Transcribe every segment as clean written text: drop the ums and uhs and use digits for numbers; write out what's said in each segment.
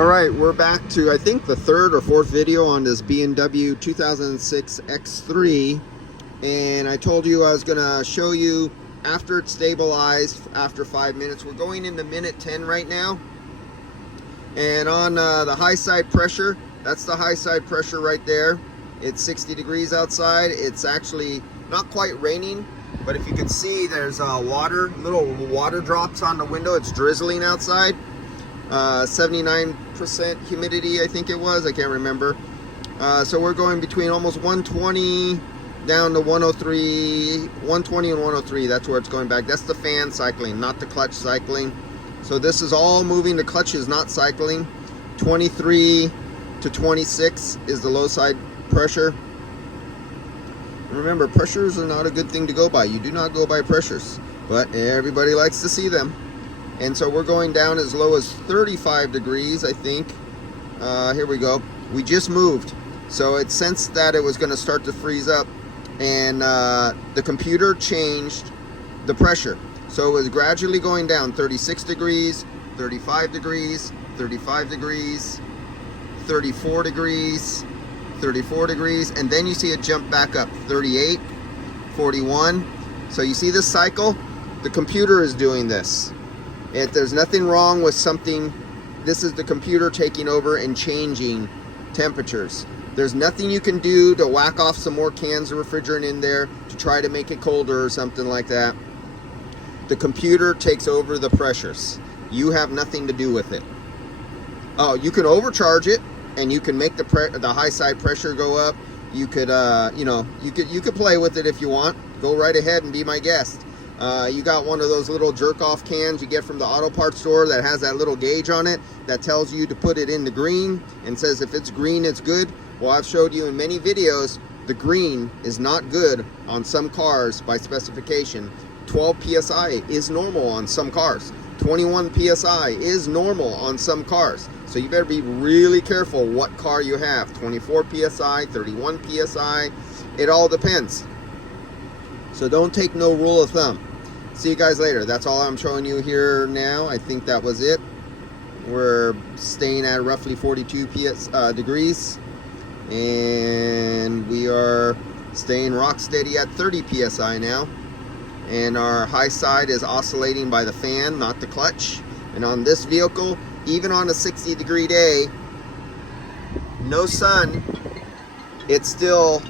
All right, we're back to, I think, the third or fourth video on this BMW 2006 X3. And I told you I was going to show you after it's stabilized after 5 minutes. We're going into minute 10 right now. And on the high side pressure, that's the high side pressure right there. It's 60 degrees outside. It's actually not quite raining, but if you can see, there's little water drops on the window. It's drizzling outside. 79% humidity, I think it was. I can't remember. So we're going between almost 120 down to 103, 120 and 103. That's where it's going back. That's the fan cycling, not the clutch cycling. So this is all moving. The clutch is not cycling. 23 to 26 is the low side pressure. Remember, pressures are not a good thing to go by. You do not go by pressures, but everybody likes to see them. And so we're going down as low as 35 degrees, I think. Here we go. We just moved. So it sensed that it was going to start to freeze up. And the computer changed the pressure. So it was gradually going down. 36 degrees, 35 degrees, 35 degrees, 34 degrees, 34 degrees. And then you see it jump back up. 38, 41. So you see this cycle? The computer is doing this. If there's nothing wrong with something, this is the computer taking over and changing temperatures. There's nothing you can do to whack off some more cans of refrigerant in there to try to make it colder or something like that. The computer takes over the pressures. You have nothing to do with it. Oh, you can overcharge it and you can make the high side pressure go up. You could, you could play with it if you want. Go right ahead and be my guest. You got one of those little jerk-off cans you get from the auto parts store that has that little gauge on it that tells you to put it in the green and says if it's green, it's good. Well, I've showed you in many videos, the green is not good on some cars by specification. 12 PSI is normal on some cars. 21 PSI is normal on some cars. So you better be really careful what car you have. 24 PSI, 31 PSI, it all depends. So don't take no rule of thumb. See you guys later. That's all I'm showing you here now. I think that was it. We're staying at roughly 42 degrees. And we are staying rock steady at 30 PSI now. And our high side is oscillating by the fan, not the clutch. And on this vehicle, even on a 60-degree day, no sun, it still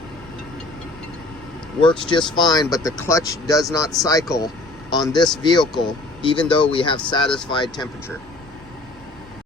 works just fine, but the clutch does not cycle on this vehicle, even though we have satisfied temperature.